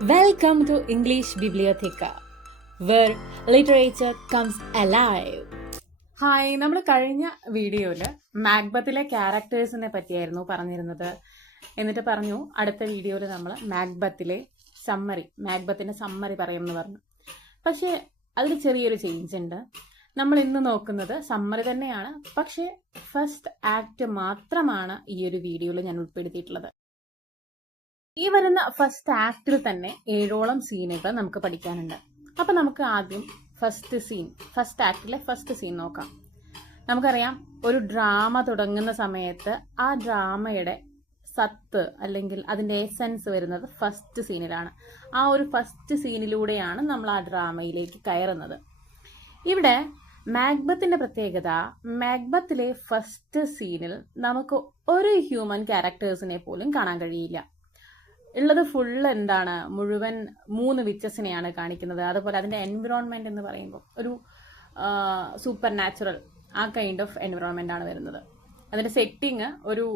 Welcome to English Bibliotheca, where literature comes alive. Hi നമ്മൾ കഴിഞ്ഞ വീഡിയോയിൽ മാക്ബത്തിലെ ക്യാരക്ടേഴ്സിനെ പറ്റിയായിരുന്നു പറഞ്ഞിരുന്നത്. എന്നിട്ട് പറഞ്ഞു അടുത്ത വീഡിയോയിൽ നമ്മൾ മാക്ബത്തിലെ സമ്മറി മാക്ബത്തിന്റെ സമ്മറി പറയുമെന്ന് പറഞ്ഞു. പക്ഷേ അതിൽ ചെറിയൊരു ചേഞ്ച് ഉണ്ട്. നമ്മൾ ഇന്ന് നോക്കുന്നത് സമ്മറി തന്നെയാണ്. പക്ഷേ ഫസ്റ്റ് ആക്ട് മാത്രമാണ് ഈ ഒരു വീഡിയോയിൽ ഞാൻ ഉൾപ്പെടുത്തിയിട്ടുള്ളത്. ഈ വരുന്ന ഫസ്റ്റ് ആക്ടിൽ തന്നെ ഏഴോളം സീനുകൾ നമുക്ക് പഠിക്കാനുണ്ട്. അപ്പൊ നമുക്ക് ആദ്യം ഫസ്റ്റ് സീൻ ഫസ്റ്റ് ആക്ടിലെ ഫസ്റ്റ് സീൻ നോക്കാം. നമുക്കറിയാം ഒരു ഡ്രാമ തുടങ്ങുന്ന സമയത്ത് ആ ഡ്രാമയുടെ സത്ത് അല്ലെങ്കിൽ അതിന്റെ എസെൻസ് വരുന്നത് ഫസ്റ്റ് സീനിലാണ് ആ ഒരു ഫസ്റ്റ് സീനിലൂടെയാണ് നമ്മൾ ആ ഡ്രാമയിലേക്ക് കയറുന്നത്. ഇവിടെ മാഗ്ബത്തിന്റെ പ്രത്യേകത മാക്ബത്തിലെ ഫസ്റ്റ് സീനിൽ നമുക്ക് ഒരു ഹ്യൂമൻ ക്യാരക്ടേഴ്സിനെ പോലും കാണാൻ കഴിയില്ല. ഉള്ളത് ഫുൾ എന്താണ് മുഴുവൻ മൂന്ന് വിച്ചസിനെയാണ് കാണിക്കുന്നത്. അതുപോലെ അതിന്റെ എൻവിറോൺമെന്റ് എന്ന് പറയുമ്പോൾ ഒരു സൂപ്പർ നാച്ചുറൽ ആ കൈൻഡ് ഓഫ് എൻവിറോൺമെന്റ് ആണ് വരുന്നത്. അതിന്റെ സെറ്റിങ് ഒരു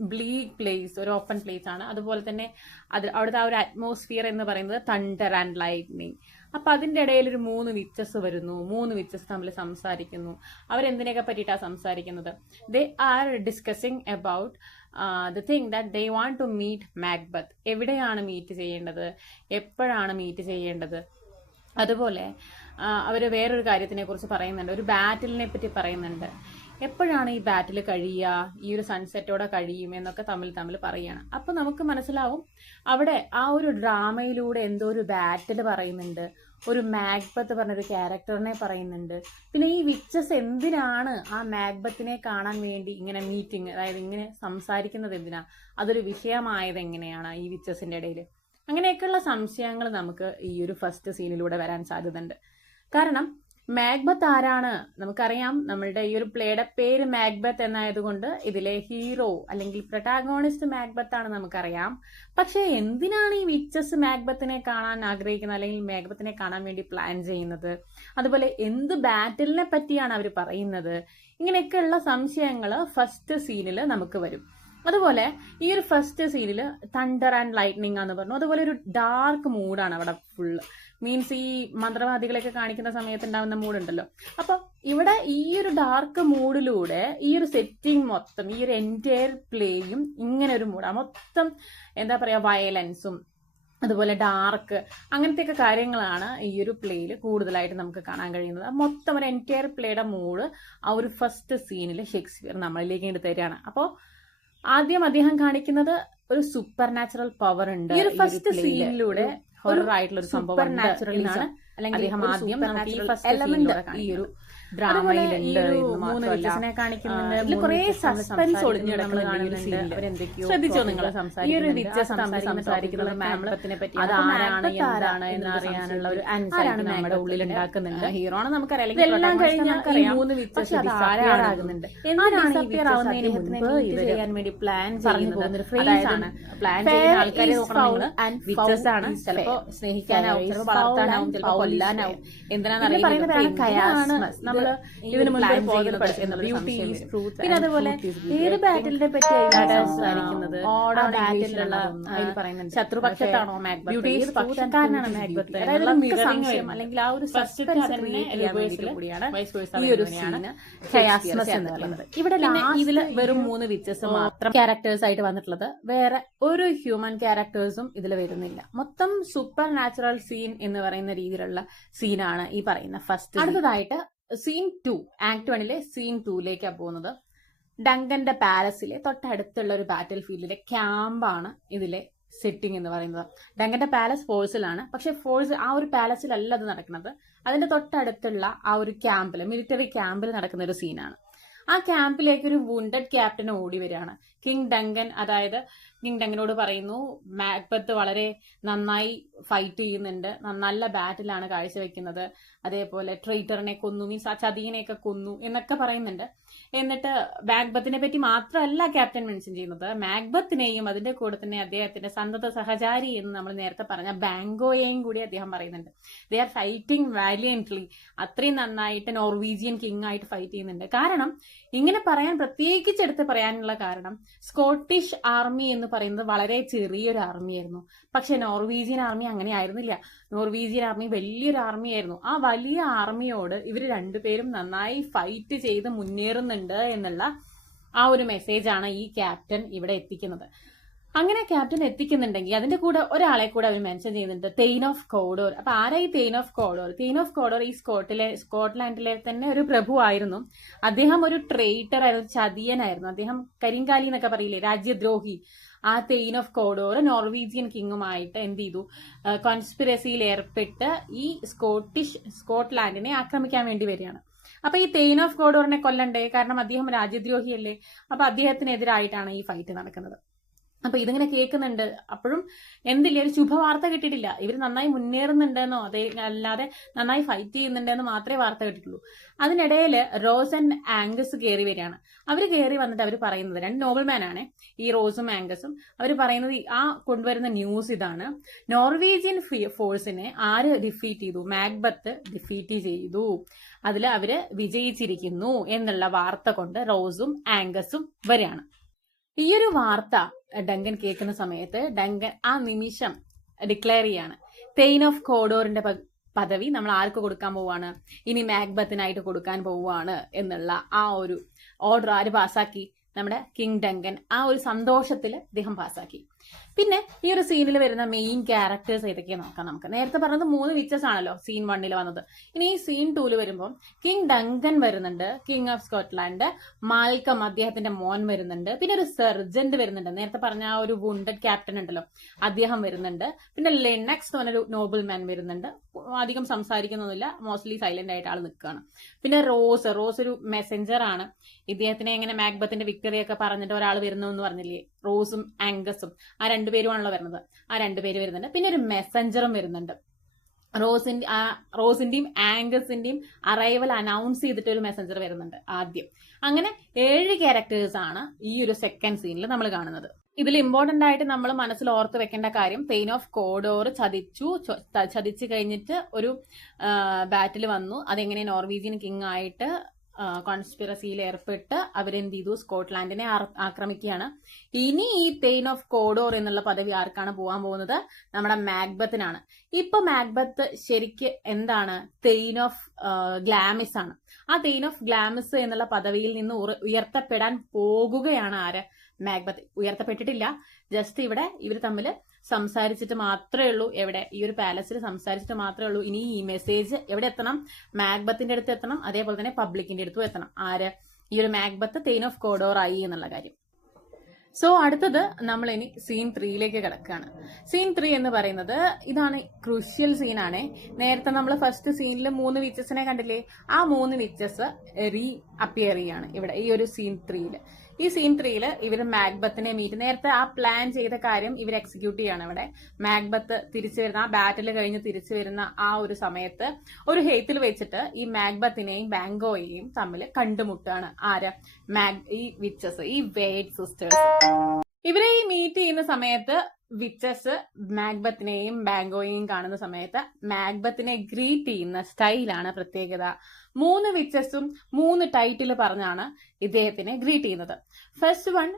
ബ്ലീക്ക് പ്ലേസ് ഒരു ഓപ്പൺ പ്ലേസ് ആണ്. അതുപോലെ തന്നെ അത് അവിടുത്തെ ആ ഒരു അറ്റ്മോസ്ഫിയർ എന്ന് പറയുന്നത് തണ്ടർ ആൻഡ് ലൈറ്റ്നിങ് അപ്പൊ അതിന്റെ ഇടയിൽ ഒരു മൂന്ന് വിച്ചസ് വരുന്നു. മൂന്ന് വിച്ചസ് തമ്മിൽ സംസാരിക്കുന്നു. അവരെന്തിനെയൊക്കെ പറ്റിയിട്ടാണ് സംസാരിക്കുന്നത്? They are discussing about the thing that they want to meet Macbeth എവിടെയാണ് മീറ്റ് ചെയ്യേണ്ടത്? എപ്പോഴാണ് മീറ്റ് ചെയ്യേണ്ടത്? അതുപോലെ അവർ വേറൊരു കാര്യത്തിനെ കുറിച്ച് പറയുന്നുണ്ട്. ഒരു ബാറ്റിലിനെ പറ്റി പറയുന്നുണ്ട്. എപ്പോഴാണ് ഈ ബാറ്റിൽ കഴിയുക? ഈ ഒരു സൺസെറ്റോടെ കഴിയും എന്നൊക്കെ തമ്മിൽ തമ്മിൽ പറയുകയാണ് അപ്പം നമുക്ക് മനസ്സിലാവും അവിടെ ആ ഒരു ഡ്രാമയിലൂടെ എന്തോ ഒരു ബാറ്റിൽ പറയുന്നുണ്ട്. ഒരു മാഗ്ബത്ത് പറഞ്ഞൊരു ക്യാരക്ടറിനെ പറയുന്നുണ്ട്. പിന്നെ ഈ വിച്ചസ് എന്തിനാണ് ആ മാഗ്ബത്തിനെ കാണാൻ വേണ്ടി ഇങ്ങനെ മീറ്റിംഗ് അതായത് ഇങ്ങനെ സംസാരിക്കുന്നത് എന്തിനാ? അതൊരു വിഷയമായത് എങ്ങനെയാണ് ഈ വിച്ചസിന്റെ ഇടയിൽ അങ്ങനെയൊക്കെയുള്ള സംശയങ്ങൾ നമുക്ക് ഈ ഒരു ഫസ്റ്റ് സീനിലൂടെ വരാൻ സാധ്യതയുണ്ട്. കാരണം മാഗ്ബത്ത് ആരാണ്? നമുക്കറിയാം നമ്മളുടെ ഈ ഒരു പ്ലേയുടെ പേര് മാഗ്ബത്ത് എന്നായതുകൊണ്ട് ഇതിലെ ഹീറോ അല്ലെങ്കിൽ പ്രൊട്ടാഗോണിസ്റ്റ് മാഗ്ബത്ത് ആണ് നമുക്കറിയാം. പക്ഷെ എന്തിനാണ് ഈ വിച്ചസ് മാഗ്ബത്തിനെ കാണാൻ ആഗ്രഹിക്കുന്നത് അല്ലെങ്കിൽ മാഗ്ബത്തിനെ കാണാൻ വേണ്ടി പ്ലാൻ ചെയ്യുന്നത്? അതുപോലെ എന്ത് ബാറ്റിലിനെ പറ്റിയാണ് അവർ പറയുന്നത്? ഇങ്ങനെയൊക്കെയുള്ള സംശയങ്ങൾ ഫസ്റ്റ് സീനിൽ നമുക്ക് വരും. അതുപോലെ ഈ ഒരു ഫസ്റ്റ് സീനിൽ തണ്ടർ ആൻഡ് ലൈറ്റ്നിങ് ആന്ന് പറഞ്ഞു. അതുപോലെ ഒരു ഡാർക്ക് മൂഡാണ് അവിടെ ഫുള്ള് മീൻസ് ഈ മന്ത്രവാദികളെയൊക്കെ കാണിക്കുന്ന സമയത്ത് ഉണ്ടാവുന്ന മൂഡ് ഉണ്ടല്ലോ അപ്പൊ ഇവിടെ ഈ ഒരു ഡാർക്ക് മൂഡിലൂടെ ഈ ഒരു സെറ്റിംഗ് മൊത്തം ഈ ഒരു എന്റയർ പ്ലേയും ഇങ്ങനെ ഒരു മൂഡാണ് മൊത്തം എന്താ പറയാ വയലൻസും അതുപോലെ ഡാർക്ക് അങ്ങനത്തെയൊക്കെ കാര്യങ്ങളാണ് ഈ ഒരു പ്ലേയിൽ കൂടുതലായിട്ട് നമുക്ക് കാണാൻ കഴിയുന്നത്. മൊത്തം ഒരു എന്റയർ പ്ലേയുടെ മൂഡ് ആ ഒരു ഫസ്റ്റ് സീനിൽ ഷേക്സ്പിയർ നമ്മളിലേക്ക് എടുത്തു തരികയാണ്. അപ്പോൾ ആദ്യം അദ്ദേഹം കാണിക്കുന്നത് ഒരു സൂപ്പർ നാച്ചുറൽ പവർ ഉണ്ട് ഈ ഒരു ഫസ്റ്റ് സീനിലൂടെ ഹൊറർ ആയിട്ടുള്ള ഒരു സംഭവം അല്ലെങ്കിൽ ആദ്യം നമുക്ക് ഈ ഫസ്റ്റ് എലമെന്റ് ഈ ഒരു കുറേ സസ്പെൻസ് ശ്രദ്ധിച്ചോ നിങ്ങൾ ഈ ഒരു സംസാരിക്കുന്നത് എന്താണ് എന്ന് അറിയാനുള്ള ഒരു ആൻസറാണ് നമ്മുടെ ഉള്ളിൽ ഉണ്ടാക്കുന്നുണ്ട് നമുക്കറിയാം. കഴിഞ്ഞാൽ മൂന്ന് ചെയ്യാൻ വേണ്ടി പ്ലാൻ ചെയ്യുന്നത്? ഫ്രേസ് പ്ലാൻ ചെയ്യുന്ന ആൾക്കാരെ നോക്കണം ചിലപ്പോ സ്നേഹിക്കാനാവും ചിലപ്പോ വളർത്താനാവും ചിലപ്പോ കൊല്ലാനാവും. എന്തിനാണെന്നറിയാം നമ്മൾ ഇതിന് മുൻപ് പോകുന്നത് പഠിക്കുന്നത് ബ്യൂട്ടി പിന്നെ അതുപോലെ ഏത് ബാറ്റിലിനെ പറ്റി സംസാരിക്കുന്നത്? ബാറ്റിലുള്ള ശത്രുപക്ഷത്താണോ ബ്യൂട്ടി പക്ഷക്കാരനാണ് മാക്ബത്ത് അതായത് നമുക്ക് സംശയം അല്ലെങ്കിൽ ആ ഒരു കൂടിയാണ് ഈ ഒരു എന്ന് പറയുന്നത്. ഇവിടെ ഇതിൽ വെറും മൂന്ന് വിച്ചസ് മാത്രം ക്യാരക്ടേഴ്സ് ആയിട്ട് വന്നിട്ടുള്ളത്. വേറെ ഒരു ഹ്യൂമൻ ക്യാരക്ടേഴ്സും ഇതിൽ വരുന്നില്ല. മൊത്തം സൂപ്പർ നാച്ചുറൽ സീൻ എന്ന് പറയുന്ന രീതിയിലുള്ള സീനാണ് ഈ പറയുന്ന ഫസ്റ്റ് അടുത്തതായിട്ട് സീൻ ടു ആക്ട് വണിലെ സീൻ ടൂയിലേക്കാണ് പോകുന്നത്. ഡങ്കന്റെ പാലസിലെ തൊട്ടടുത്തുള്ള ഒരു ബാറ്റിൽ ഫീൽഡിലെ ക്യാമ്പാണ് ഇതിലെ സെറ്റിംഗ് എന്ന് പറയുന്നത്. ഡങ്കന്റെ പാലസ് ഫോഴ്സിലാണ് പക്ഷെ ഫോഴ്സ് ആ ഒരു പാലസിലല്ല അത് നടക്കുന്നത്. അതിന്റെ തൊട്ടടുത്തുള്ള ആ ഒരു ക്യാമ്പിൽ മിലിറ്ററി ക്യാമ്പിൽ നടക്കുന്ന ഒരു സീനാണ് ആ ക്യാമ്പിലേക്ക് ഒരു വുണ്ടഡ് ക്യാപ്റ്റൻ ഓടി വരികയാണ്. കിങ് ഡങ്കൻ അതായത് കിങ് ഡങ്കനോട് പറയുന്നു മാക്ബത്ത് വളരെ നന്നായി ഫൈറ്റ് ചെയ്യുന്നുണ്ട്. നല്ല ബാറ്റിലാണ് കാഴ്ചവെക്കുന്നത്. അതേപോലെ ട്രെയ്റ്ററിനെ കൊന്നു മീൻസ് ആ ചതിയനെയൊക്കെ കൊന്നു എന്നൊക്കെ പറയുന്നുണ്ട്. എന്നിട്ട് മാഗ്ബത്തിനെ പറ്റി മാത്രമല്ല ക്യാപ്റ്റൻ മെൻഷൻ ചെയ്യുന്നത്. മാഗ്ബത്തിനെയും അതിന്റെ കൂടെ തന്നെ അദ്ദേഹത്തിന്റെ സന്തത സഹചാരി എന്ന് നമ്മൾ നേരത്തെ പറഞ്ഞ ബാങ്കോയെയും കൂടി അദ്ദേഹം പറയുന്നുണ്ട്. ദേ ആർ ഫൈറ്റിംഗ് വാലിയന്റ്ലി അത്രയും നന്നായിട്ട് നോർവീജിയൻ കിങ് ആയിട്ട് ഫൈറ്റ് ചെയ്യുന്നുണ്ട്. കാരണം ഇങ്ങനെ പറയാൻ പ്രത്യേകിച്ച് എടുത്ത് പറയാനുള്ള കാരണം സ്കോട്ടിഷ് ആർമി എന്ന് പറയുന്നത് വളരെ ചെറിയൊരു ആർമിയായിരുന്നു. പക്ഷെ നോർവീജിയൻ ആർമി അങ്ങനെ ആയിരുന്നില്ല. നോർവീജിയൻ ആർമി വലിയൊരു ആർമിയായിരുന്നു. ആ വലിയ ആർമിയോട് ഇവർ രണ്ടുപേരും നന്നായി ഫൈറ്റ് ചെയ്ത് മുന്നേറുന്നുണ്ട് എന്നുള്ള ആ ഒരു മെസ്സേജാണ് ഈ ക്യാപ്റ്റൻ ഇവിടെ എത്തിക്കുന്നത്. അങ്ങനെ ക്യാപ്റ്റൻ എത്തിക്കുന്നുണ്ടെങ്കിൽ അതിന്റെ കൂടെ ഒരാളെ കൂടെ അവർ മെൻഷൻ ചെയ്യുന്നുണ്ട് തെയിൻ ഓഫ് കോഡോർ അപ്പൊ ആരാ ഈ thane of Cawdor thane of Cawdor ഈ സ്കോട്ടിലെ സ്കോട്ട്ലാൻഡിലെ തന്നെ ഒരു പ്രഭു ആയിരുന്നു അദ്ദേഹം ഒരു ട്രേറ്റർ ആയിരുന്നു ചതിയനായിരുന്നു. അദ്ദേഹം കരിങ്കാലി എന്നൊക്കെ പറയില്ലേ രാജ്യദ്രോഹി. ആ തെയിൻ ഓഫ് കോഡോർ നോർവീജിയൻ കിങ്ങുമായിട്ട് എന്ത് ചെയ്തു? കോൺസ്പിറസിയിൽ ഏർപ്പെട്ട് ഈ സ്കോട്ടിഷ് സ്കോട്ട്ലാൻഡിനെ ആക്രമിക്കാൻ വേണ്ടി വരികയാണ്. അപ്പൊ ഈ തെയിൻ ഓഫ് കോഡോറിനെ കൊല്ലണ്ടേ? കാരണം അദ്ദേഹം രാജ്യദ്രോഹിയല്ലേ? അപ്പൊ അദ്ദേഹത്തിനെതിരായിട്ടാണ് ഈ ഫൈറ്റ് നടക്കുന്നത്. അപ്പൊ ഇതിങ്ങനെ കേൾക്കുന്നുണ്ട്. അപ്പോഴും എന്തില്ല ഒരു ശുഭവാർത്ത കിട്ടിയിട്ടില്ല. ഇവർ നന്നായി മുന്നേറുന്നുണ്ടെന്നോ അതേ അല്ലാതെ നന്നായി ഫൈറ്റ് ചെയ്യുന്നുണ്ടെന്ന് മാത്രമേ വാർത്ത കിട്ടിയിട്ടുള്ളൂ. അതിനിടയിൽ റോസ് ആൻഡ് ആംഗസ് കയറി വരികയാണ്. അവർ കയറി വന്നിട്ട് അവർ പറയുന്നത് രണ്ട് നോബൽമാൻ ആണ് ഈ റോസും ആംഗസും. അവർ പറയുന്നത് ആ കൊണ്ടുവരുന്ന ന്യൂസ് ഇതാണ്. നോർവീജിയൻ ഫോഴ്സിനെ ആര് ഡിഫീറ്റ് ചെയ്തു? മാക്ബത്ത് ഡിഫീറ്റ് ചെയ്തു. അതിൽ അവർ വിജയിച്ചിരിക്കുന്നു എന്നുള്ള വാർത്ത കൊണ്ട് റോസും ആംഗസും വരികയാണ്. ഈ ഒരു വാർത്ത ഡങ്കൻ കേൾക്കുന്ന സമയത്ത് ഡങ്കൻ ആ നിമിഷം ഡിക്ലെയർ ചെയ്യാണ്. തെയിൻ ഓഫ് കോഡോറിന്റെ പദവി നമ്മൾ ആർക്ക് കൊടുക്കാൻ പോവാണ്? ഇനി മാക്ബത്തിനായിട്ട് കൊടുക്കാൻ പോവുകയാണ് എന്നുള്ള ആ ഒരു ഓർഡർ ആര് പാസാക്കി നമ്മുടെ കിങ് ഡങ്കൻ ആ ഒരു സന്തോഷത്തിൽ അദ്ദേഹം പാസ്സാക്കി. പിന്നെ ഈ ഒരു സീനിൽ വരുന്ന മെയിൻ ക്യാരക്ടേഴ്സ് ഏതൊക്കെയാ നോക്കാം നമുക്ക്. നേരത്തെ പറഞ്ഞത് മൂന്ന് വിച്ചസ് ആണല്ലോ സീൻ വണ്ണിൽ വന്നത്. ഇനി ഈ സീൻ ടൂൽ വരുമ്പോൾ കിങ് ഡങ്കൻ വരുന്നുണ്ട് കിങ് ഓഫ് സ്കോട്ട്ലാൻഡ് മാൽക്കം അദ്ദേഹത്തിന്റെ മോൻ വരുന്നുണ്ട് പിന്നെ ഒരു സെർജന്റ് വരുന്നുണ്ട്. നേരത്തെ പറഞ്ഞ ആ ഒരു വുണ്ടഡ് ക്യാപ്റ്റൻ ഉണ്ടല്ലോ അദ്ദേഹം വരുന്നുണ്ട്. പിന്നെ ലെനക്സ് എന്ന് പറഞ്ഞൊരു നോബിൾ മാൻ വരുന്നുണ്ട്. അധികം സംസാരിക്കുന്നൊന്നുമില്ല. മോസ്റ്റ്ലി സൈലന്റ് ആയിട്ട് ആൾ നിൽക്കുകയാണ് പിന്നെ റോസ് റോസ് ഒരു മെസ്സഞ്ചർ ആണ്. ഇദ്ദേഹത്തിനെ എങ്ങനെ മാക്ബത്തിന്റെ വിക്ടറി ഒക്കെ പറഞ്ഞിട്ട് ഒരാൾ വരുന്നു എന്ന് പറഞ്ഞില്ലേ? റോസും ആംഗസും. ആ രണ്ടുപേരുമാണല്ലോ വരുന്നത്. ആ രണ്ടുപേര് വരുന്നുണ്ട്. പിന്നെ ഒരു മെസ്സഞ്ചറും വരുന്നുണ്ട്. റോസിന്റെ റോസിന്റെയും ആംഗസിന്റെയും അറൈവൽ അനൗൺസ് ചെയ്തിട്ട് ഒരു മെസ്സഞ്ചർ വരുന്നുണ്ട് ആദ്യം. അങ്ങനെ ഏഴ് ക്യാരക്ടേഴ്സ് ആണ് ഈ ഒരു സെക്കൻഡ് സീനിൽ നമ്മൾ കാണുന്നത്. ഇതിൽ ഇമ്പോർട്ടന്റ് ആയിട്ട് നമ്മൾ മനസ്സിൽ ഓർത്ത് വെക്കേണ്ട കാര്യം പെയിൻ ഓഫ് കോഡോർ ചതിച്ചു ചതിച്ചു കഴിഞ്ഞിട്ട് ഒരു ബാറ്റിൽ വന്നു. അതെങ്ങനെ നോർവീജിയൻ കിങ് ആയിട്ട് കോൺസ്പിറസിയിൽ ഏർപ്പെട്ട് അവരെന്ത് ചെയ്തു? സ്കോട്ട്ലാൻഡിനെ ആക്രമിക്കുകയാണ്. ഇനി ഈ തെയിൻ ഓഫ് കോഡോർ എന്നുള്ള പദവി ആർക്കാണ് പോകാൻ പോകുന്നത്? നമ്മുടെ മാഗ്ബത്തിനാണ്. ഇപ്പൊ മാഗ്ബത്ത് ശരിക്ക് എന്താണ്? തെയിൻ ഓഫ് ഗ്ലാമിസ് ആണ്. ആ തെയിൻ ഓഫ് ഗ്ലാമിസ് എന്നുള്ള പദവിയിൽ നിന്ന് ഉയർത്തപ്പെടാൻ പോകുകയാണ് ആര്? മാക്ബത്ത് ഉയർത്തപ്പെട്ടിട്ടില്ല. ജസ്റ്റ് ഇവിടെ ഇവർ തമ്മിൽ സംസാരിച്ചിട്ട് മാത്രമേ ഉള്ളൂ എവിടെ ഈ ഒരു പാലസിൽ സംസാരിച്ചിട്ട് മാത്രമേ ഉള്ളൂ. ഇനി ഈ മെസ്സേജ് എവിടെ എത്തണം? മാക്ബത്തിന്റെ അടുത്ത് എത്തണം? അതേപോലെ തന്നെ പബ്ലിക്കിന്റെ അടുത്തും എത്തണം. ആര്? ഈ ഒരു മാക്ബത്ത് തേൻ ഓഫ് കോഡോർ ആയി എന്നുള്ള കാര്യം. സോ അടുത്തത് നമ്മൾ ഇനി സീൻ ത്രീയിലേക്ക് കിടക്കുകയാണ്. സീൻ ത്രീ എന്ന് പറയുന്നത് ഇതാണ് ക്രൂഷ്യൽ സീനാണ് നേരത്തെ നമ്മൾ ഫസ്റ്റ് സീനിൽ മൂന്ന് വിച്ചസിനെ കണ്ടില്ലേ? ആ മൂന്ന് വിച്ചസ് റീ അപ്പിയർ ചെയ്യാണ് ഇവിടെ ഈ ഒരു സീൻ ത്രീയിൽ ഈ സീൻ ത്രീയിൽ ഇവർ മാക്ബത്തിനെ മീറ്റ് നേരത്തെ ആ പ്ലാൻ ചെയ്ത കാര്യം ഇവർ എക്സിക്യൂട്ട് ചെയ്യാണ് ഇവിടെ. മാക്ബത്ത് തിരിച്ചു വരുന്ന ആ ബാറ്റിൽ കഴിഞ്ഞ് തിരിച്ചു വരുന്ന ആ ഒരു സമയത്ത് ഒരു ഹെയ്ത്തിൽ വെച്ചിട്ട് ഈ മാക്ബത്തിനെയും ബാങ്കോയെയും തമ്മിൽ കണ്ടുമുട്ടുകയാണ് ആര്? മാഗ് ഈ വിച്ചസ് ഈ വേഡ് സിസ്റ്റേഴ്സ്. ഇവരെ ഈ മീറ്റ് ചെയ്യുന്ന സമയത്ത് വിച്ചസ് മാഗ്ബത്തിനെയും ബാങ്കോയെയും കാണുന്ന സമയത്ത് മാഗ്ബത്തിനെ ഗ്രീറ്റ് ചെയ്യുന്ന സ്റ്റൈലാണ് പ്രത്യേകത. മൂന്ന് വിച്ചസും മൂന്ന് ടൈറ്റിൽ പറഞ്ഞാണ് ഇദ്ദേഹത്തിനെ ഗ്രീറ്റ് ചെയ്യുന്നത്. First one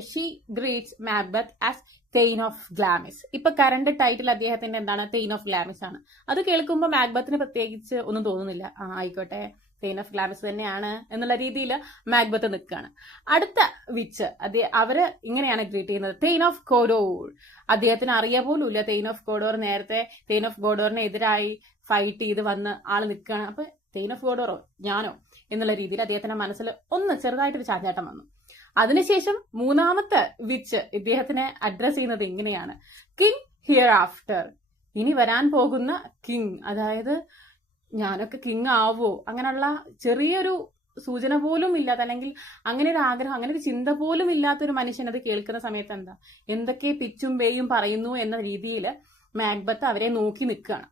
she greets Macbeth as thane of Glamis. ഇപ്പൊ കറണ്ട് ടൈറ്റിൽ അദ്ദേഹത്തിന്റെ എന്താണ്? തെയിൻ ഓഫ് ഗ്ലാമിസ് ആണ്. അത് കേൾക്കുമ്പോൾ മാഗ്ബത്തിന് പ്രത്യേകിച്ച് ഒന്നും തോന്നുന്നില്ല. ആ ആയിക്കോട്ടെ. തെയിൻ ഓഫ് ഗ്ലാമസ് തന്നെയാണ് എന്നുള്ള രീതിയിൽ മാക്ബത്ത് നിൽക്കുകയാണ് അടുത്ത വിച്ച് അത് അവർ ഇങ്ങനെയാണ് ഗ്രീറ്റ് ചെയ്യുന്നത്. തെയിൻ ഓഫ് കോഡോർ അദ്ദേഹത്തിന് അറിയാ പോലുമില്ല തെയിൻ ഓഫ് കോഡോർ നേരത്തെ തെയിൻ ഓഫ് കോഡോറിന് എതിരായി ഫൈറ്റ് ചെയ്ത് വന്ന് ആൾ നിൽക്കുകയാണ് അപ്പൊ തെയിൻ ഓഫ് ഗോഡോറോ ഞാനോ എന്നുള്ള രീതിയിൽ അദ്ദേഹത്തിന്റെ മനസ്സിൽ ഒന്ന് ചെറുതായിട്ടൊരു ചാഞ്ചാട്ടം വന്നു. അതിനുശേഷം മൂന്നാമത്തെ വിച്ച് ഇദ്ദേഹത്തിനെ അഡ്രസ് ചെയ്യുന്നത് ഇങ്ങനെയാണ്. കിങ് ഹിയർ ആഫ്റ്റർ ഇനി വരാൻ പോകുന്ന കിങ് അതായത് ഞാനൊക്കെ കിങ് ആവോ അങ്ങനെയുള്ള ചെറിയൊരു സൂചന പോലും ഇല്ലാത്ത അല്ലെങ്കിൽ അങ്ങനെ ഒരു ആഗ്രഹം അങ്ങനെ ഒരു ചിന്ത പോലും ഇല്ലാത്ത ഒരു മനുഷ്യൻ അത് കേൾക്കുന്ന സമയത്ത് എന്താ? എന്തൊക്കെ പിച്ചും പേയും പറയുന്നു എന്ന രീതിയിൽ മാക്ബത്ത് അവരെ നോക്കി നിൽക്കുകയാണ്.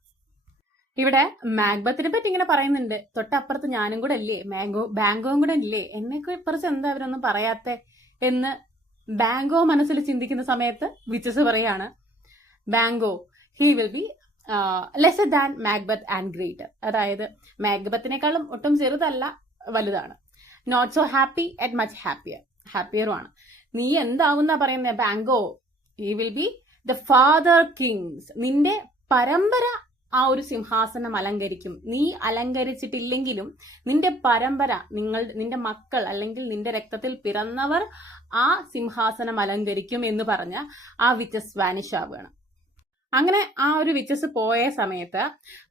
ഇവിടെ മാക്ബത്തിനെ പറ്റി ഇങ്ങനെ പറയുന്നുണ്ട്. തൊട്ടപ്പുറത്ത് ഞാനും കൂടെ അല്ലേ? മാംഗോ ബാങ്കോയും കൂടെ അല്ലേ? എന്നെ കുറിച്ച് എന്താ അവരൊന്നും പറയാത്തെ എന്ന് ബാങ്കോ മനസ്സിൽ ചിന്തിക്കുന്ന സമയത്ത് വിച്ചസ് പറയാണ് Banquo he will be lesser than Macbeth and greater അതായത് മാക്ബത്തിനേക്കാളും ഒട്ടും ചെറുതല്ല വലുതാണ്. Not so happy at much happier ഹാപ്പിയറും ആണ്. നീ എന്താവുന്ന പറയുന്നത് ബാങ്കോ? ഈ will be the father kings നിന്റെ പരമ്പര ആ ഒരു സിംഹാസനം അലങ്കരിക്കും. നീ അലങ്കരിച്ചിട്ടില്ലെങ്കിലും നിന്റെ പരമ്പര നിങ്ങൾ നിന്റെ മക്കൾ അല്ലെങ്കിൽ നിന്റെ രക്തത്തിൽ പിറന്നവർ ആ സിംഹാസനം അലങ്കരിക്കും എന്ന് പറഞ്ഞ ആ വിച്ചസ് വാനിഷ് ആവുകയാണ്. അങ്ങനെ ആ ഒരു വിച്ചസ് പോയ സമയത്ത്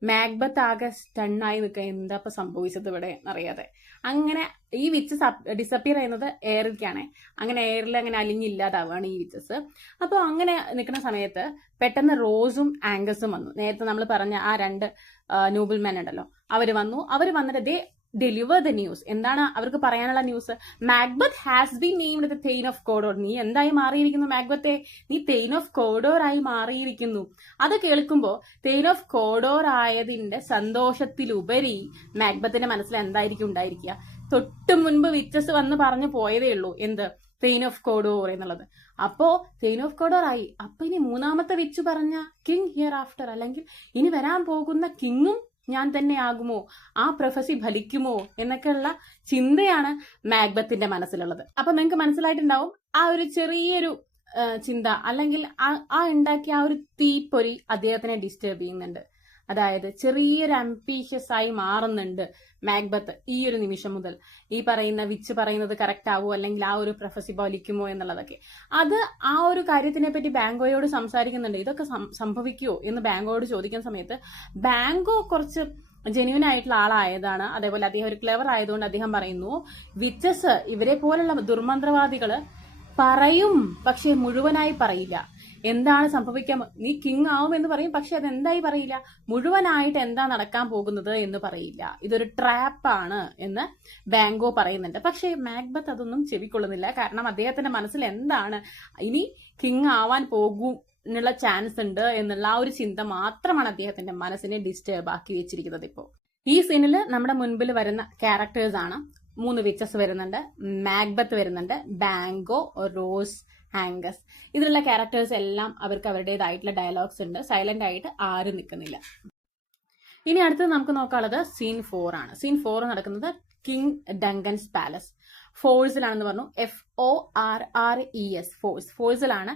മാക്ബത്ത് ആകെ സ്റ്റണ്ണായി നിൽക്കുക എന്താ ഇപ്പൊ സംഭവിച്ചത് ഇവിടെ എന്നറിയാതെ. അങ്ങനെ ഈ വിച്ചസ് ഡിസപ്പിയർ ചെയ്യുന്നത് എയറിലേക്കാണ്. അങ്ങനെ എയറിൽ അങ്ങനെ അലിഞ്ഞില്ലാതാവുകയാണ് ഈ വിച്ചസ് അപ്പോൾ അങ്ങനെ നിൽക്കുന്ന സമയത്ത് പെട്ടെന്ന് റോസും ആംഗസും വന്നു. നേരത്തെ നമ്മൾ പറഞ്ഞ ആ രണ്ട് നോബിൾ മാൻ ഉണ്ടല്ലോ. അവർ വന്നു. അവർ വന്നിട്ട് ദേ ഡെലിവർ ദ ന്യൂസ് എന്താണ് അവർക്ക് പറയാനുള്ള news Macbeth has be named the thane of Cawdor നീ എന്തായി മാറിയിരിക്കുന്നു മാക്ബത്തെ? നീ തെയിൻ ഓഫ് കോഡോർ ആയി മാറിയിരിക്കുന്നു. അത് കേൾക്കുമ്പോൾ തെയിൻ ഓഫ് കോഡോർ ആയതിന്റെ സന്തോഷത്തിലുപരി മാക്ബത്തിന്റെ മനസ്സിൽ എന്തായിരിക്കും ഉണ്ടായിരിക്കുക? തൊട്ട് മുൻപ് വിറ്റസ് വന്ന് പറഞ്ഞു പോയതേ ഉള്ളൂ. എന്ത്? തെയിൻ ഓഫ് കോഡോർ എന്നുള്ളത്. അപ്പോ തെയിൻ ഓഫ് കോഡോർ ആയി. അപ്പൊ ഇനി മൂന്നാമത്തെ വിച്ച് പറഞ്ഞ കിങ് ഹിയർ ആഫ്റ്റർ അല്ലെങ്കിൽ ഇനി വരാൻ പോകുന്ന കിങ്ങും ഞാൻ തന്നെ ആകുമോ? ആ പ്രൊഫസി ഫലിക്കുമോ? എന്നൊക്കെയുള്ള ചിന്തയാണ് മാഗ്ബത്തിന്റെ മനസ്സിലുള്ളത്. അപ്പൊ നിങ്ങൾക്ക് മനസ്സിലായിട്ടുണ്ടാവും ആ ഒരു ചെറിയൊരു ചിന്ത അല്ലെങ്കിൽ ആ ഉണ്ടാക്കിയ ആ ഒരു തീപ്പൊരി അദ്ദേഹത്തിനെ ഡിസ്റ്റർബ് ചെയ്യുന്നുണ്ട്. അതായത് ചെറിയൊരു അംബീഷ്യസ് ആയി മാറുന്നുണ്ട് മാക്ബത്ത് ഈ ഒരു നിമിഷം മുതൽ. ഈ പറയുന്ന വിച്ച് പറയുന്നത് കറക്റ്റ് ആവുമോ അല്ലെങ്കിൽ ആ ഒരു പ്രൊഫസി പാലിക്കുമോ എന്നുള്ളതൊക്കെ. അത് ആ ഒരു കാര്യത്തിനെ പറ്റി ബാങ്കോയോട് സംസാരിക്കുന്നുണ്ട്. ഇതൊക്കെ സംഭവിക്കുമോ എന്ന് ബാങ്കോയോട് ചോദിക്കുന്ന സമയത്ത് ബാങ്കോ കുറച്ച് ജെന്യൂൻ ആയിട്ടുള്ള ആളായതാണ്. അതേപോലെ അദ്ദേഹം ഒരു ക്ലെവർ ആയതുകൊണ്ട് അദ്ദേഹം പറയുന്നു വിച്ചസ് ഇവരെ പോലുള്ള ദുർമന്ത്രവാദികൾ പറയും പക്ഷെ മുഴുവനായി പറയില്ല. എന്താണ് സംഭവിക്കാൻ നീ കിങ് ആവും എന്ന് പറയും പക്ഷെ അതെന്തായി പറയില്ല? മുഴുവനായിട്ട് എന്താ നടക്കാൻ പോകുന്നത് എന്ന് പറയില്ല. ഇതൊരു ട്രാപ്പാണ് എന്ന് ബാങ്കോ പറയുന്നുണ്ട്. പക്ഷേ മാക്ബത്ത് അതൊന്നും ചെവിക്കൊള്ളുന്നില്ല. കാരണം അദ്ദേഹത്തിന്റെ മനസ്സിൽ എന്താണ്? ഇനി കിങ് ആവാൻ പോകും ുള്ള ചാൻസ് ഉണ്ട് എന്നുള്ള ആ ഒരു ചിന്ത മാത്രമാണ് അദ്ദേഹത്തിന്റെ മനസ്സിനെ ഡിസ്റ്റേബ് ആക്കി വെച്ചിരിക്കുന്നത് ഇപ്പോൾ. ഈ സീനിൽ നമ്മുടെ മുൻപിൽ വരുന്ന ക്യാരക്ടേഴ്സ് ആണ് മൂന്ന് പിക്ചേഴ്സ് വരുന്നുണ്ട്. മാഗ്ബത്ത് വരുന്നുണ്ട്. ബാങ്കോ റോസ് ഹാങ്കസ് ഇതിലുള്ള ക്യാരക്ടേഴ്സ് എല്ലാം അവർക്ക് അവരുടേതായിട്ടുള്ള ഡയലോഗ്സ് ഉണ്ട്. സൈലന്റ് ആയിട്ട് ആരും നിൽക്കുന്നില്ല. ഇനി അടുത്തത് നമുക്ക് നോക്കാനുള്ളത് സീൻ ഫോർ ആണ്. സീൻ ഫോർ നടക്കുന്നത് കിങ് ഡങ്കൻസ് പാലസ് ഫോഴ്സിലാണെന്ന് പറഞ്ഞു. F O R R E S Forres ഫോഴ്സിലാണ്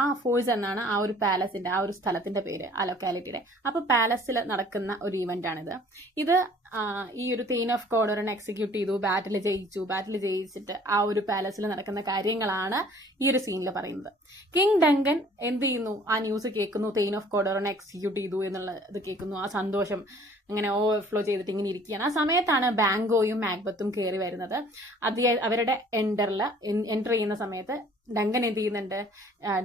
ആ ഫോഴ്സ് എന്നാണ് ആ ഒരു പാലസിന്റെ ആ ഒരു സ്ഥലത്തിന്റെ പേര് ആ ലൊക്കാലിറ്റിയുടെ അപ്പൊ പാലസിൽ നടക്കുന്ന ഒരു ഇവന്റ് ആണിത്. ഇത് ഈ ഒരു തേൻ ഓഫ് കോഡറിനെ എക്സിക്യൂട്ട് ചെയ്തു ബാറ്റിൽ ജയിച്ചു. ബാറ്റിൽ ജയിച്ചിട്ട് ആ ഒരു പാലസിൽ നടക്കുന്ന കാര്യങ്ങളാണ് ഈ ഒരു സീനിൽ പറയുന്നത്. കിങ് ഡങ്കൻ എന്ത് ചെയ്യുന്നു? ആ ന്യൂസ് കേൾക്കുന്നു തെയിൻ ഓഫ് കോഡറിനെ എക്സിക്യൂട്ട് ചെയ്തു എന്നുള്ള ഇത് കേൾക്കുന്നു. ആ സന്തോഷം അങ്ങനെ ഓവർഫ്ലോ ചെയ്തിട്ട് ഇങ്ങനെ ഇരിക്കുകയാണ്. ആ സമയത്താണ് ബാങ്കോയും മാക്ബത്തും കയറി വരുന്നത്. അത് അവരുടെ എൻഡറിൽ എന്റർ ചെയ്യുന്ന സമയത്ത് ഡങ്കൻ എന്ത് ചെയ്യുന്നുണ്ട്?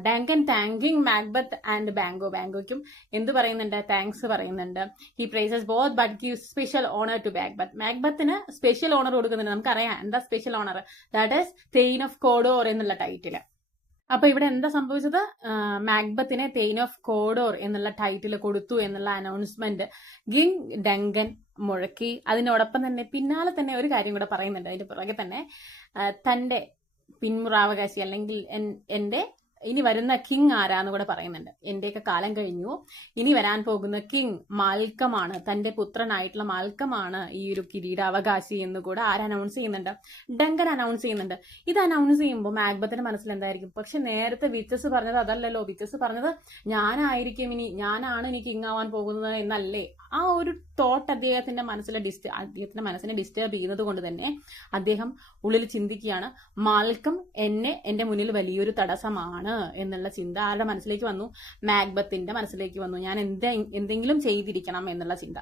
Duncan thanking Macbeth and Banquo ബാങ്കോയ്ക്കും എന്ത് പറയുന്നുണ്ട്? താങ്ക്സ് പറയുന്നുണ്ട്. He praises both but give special honour to Macbeth മാക്ബത്തിന് special honour കൊടുക്കുന്നുണ്ട്. നമുക്കറിയാം എന്താ special honour that is thane of Cawdor എന്നുള്ള ടൈറ്റിൽ അപ്പൊ ഇവിടെ എന്താ സംഭവിച്ചത്? മാക്ബത്തിനെ തെയിൻ ഓഫ് കോഡോർ എന്നുള്ള ടൈറ്റിൽ കൊടുത്തു എന്നുള്ള അനൗൺസ്മെന്റ് ഗിങ് ഡങ്കൻ മുഴക്കി. അതിനോടൊപ്പം തന്നെ പിന്നാലെ തന്നെ ഒരു കാര്യം കൂടെ പറയുന്നുണ്ട്. അതിന്റെ പുറകെ തന്നെ തന്റെ പിന്മുറാവകാശി അല്ലെങ്കിൽ എന്റെ ഇനി വരുന്ന കിങ് ആരാന്ന് കൂടെ പറയുന്നുണ്ട്. എന്റെയൊക്കെ കാലം കഴിഞ്ഞു. ഇനി വരാൻ പോകുന്ന കിങ് മാൽക്കമാണ്. തന്റെ പുത്രനായിട്ടുള്ള മാൽക്കമാണ് ഈ ഒരു കിരീടാവകാശി എന്ന് കൂടെ ആര് അനൗൺസ് ചെയ്യുന്നുണ്ട്? ഡങ്കൻ അനൗൺസ് ചെയ്യുന്നുണ്ട്. ഇത് അനൗൺസ് ചെയ്യുമ്പോൾ മാക്ബത്തിന്റെ മനസ്സിൽ എന്തായിരിക്കും? പക്ഷെ നേരത്തെ വിച്ചസ് പറഞ്ഞത് അതല്ലല്ലോ. വിച്ചസ് പറഞ്ഞത് ഞാനായിരിക്കും ഇനി ഞാനാണ് ഇനി കിങ് ആവാൻ പോകുന്നത് എന്നല്ലേ? ആ ഒരു തോട്ട് അദ്ദേഹത്തിന്റെ മനസ്സിലെ ഡിസ്റ്റ അദ്ദേഹത്തിന്റെ മനസ്സിനെ ഡിസ്റ്റർബ് ചെയ്യുന്നത് കൊണ്ട് തന്നെ അദ്ദേഹം ഉള്ളിൽ ചിന്തിക്കുകയാണ് മാൽക്കം എന്നെ എന്റെ മുന്നിൽ വലിയൊരു തടസ്സമാണ് എന്നുള്ള ചിന്ത ആരുടെ മനസ്സിലേക്ക് വന്നു? മാഗ്ബത്തിന്റെ മനസ്സിലേക്ക് വന്നു. ഞാൻ എന്തെ എന്തെങ്കിലും ചെയ്തിരിക്കണം എന്നുള്ള ചിന്ത.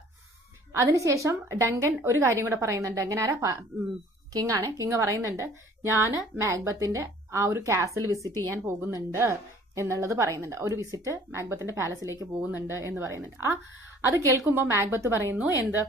അതിനുശേഷം ഡങ്കൻ ഒരു കാര്യം കൂടെ പറയുന്നുണ്ട്. ഡങ്കൻ ആരാ? കിങ് ആണ്. കിങ് പറയുന്നുണ്ട് ഞാൻ മാഗ്ബത്തിന്റെ ആ ഒരു കാസിൽ വിസിറ്റ് ചെയ്യാൻ പോകുന്നുണ്ട്. എന്നുള്ളത് പറയുന്നുണ്ട്. ഒരു വിസിറ്റ് മാക്ബത്തിന്റെ പാലസിലേക്ക് പോകുന്നുണ്ട് എന്ന് പറയുന്നുണ്ട്. ആ അത് കേൾക്കുമ്പോൾ മാക്ബത്ത് പറയുന്നു എന്ത്?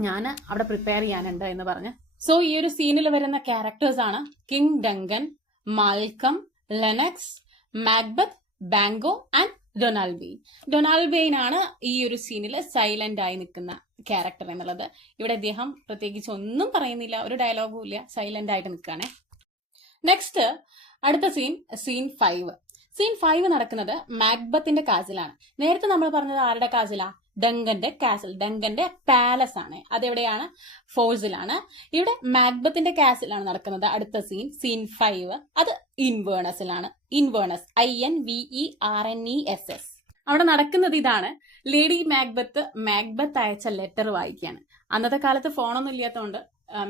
ഞാൻ അവിടെ പ്രിപ്പയർ ചെയ്യാനുണ്ട് എന്ന് പറഞ്ഞ്. സോ ഈ ഒരു സീനിൽ വരുന്ന ക്യാരക്ടേഴ്സ് ആണ് king Duncan Malcolm Lennox Macbeth Banquo and Donalbain Donalbain ആണ് ഈ ഒരു സീനിൽ സൈലന്റ് ആയി നിൽക്കുന്ന ക്യാരക്ടർ എന്നുള്ളത്. ഇവിടെ അദ്ദേഹം പ്രത്യേകിച്ച് ഒന്നും പറയുന്നില്ല ഒരു ഡയലോഗും ഇല്ല സൈലന്റ് ആയിട്ട് നിൽക്കുകയാണെ. നെക്സ്റ്റ് അടുത്ത scene scene five scene five നടക്കുന്നത് മാക്ബത്തിന്റെ കാസിലാണ് നേരത്തെ നമ്മൾ പറഞ്ഞത് ആരുടെ കാസിലാ ഡങ്കന്റെ കാസിൽ ഡങ്കന്റെ പാലസ് ആണ്. അതെവിടെയാണ്? ഫോഴ്സിലാണ് ഇവിടെ മാക്ബത്തിന്റെ കാസിലാണ് നടക്കുന്നത്. അടുത്ത സീൻ സീൻ ഫൈവ് അത് ഇൻവേണസിലാണ് Inverness I N V E R N E S S അവിടെ നടക്കുന്നത് ഇതാണ്. ലേഡി മാക്ബത്ത് മാക്ബത്ത് അയച്ച ലെറ്റർ വായിക്കുകയാണ്. അന്നത്തെ കാലത്ത് ഫോണൊന്നും ഇല്ലാത്തതുകൊണ്ട്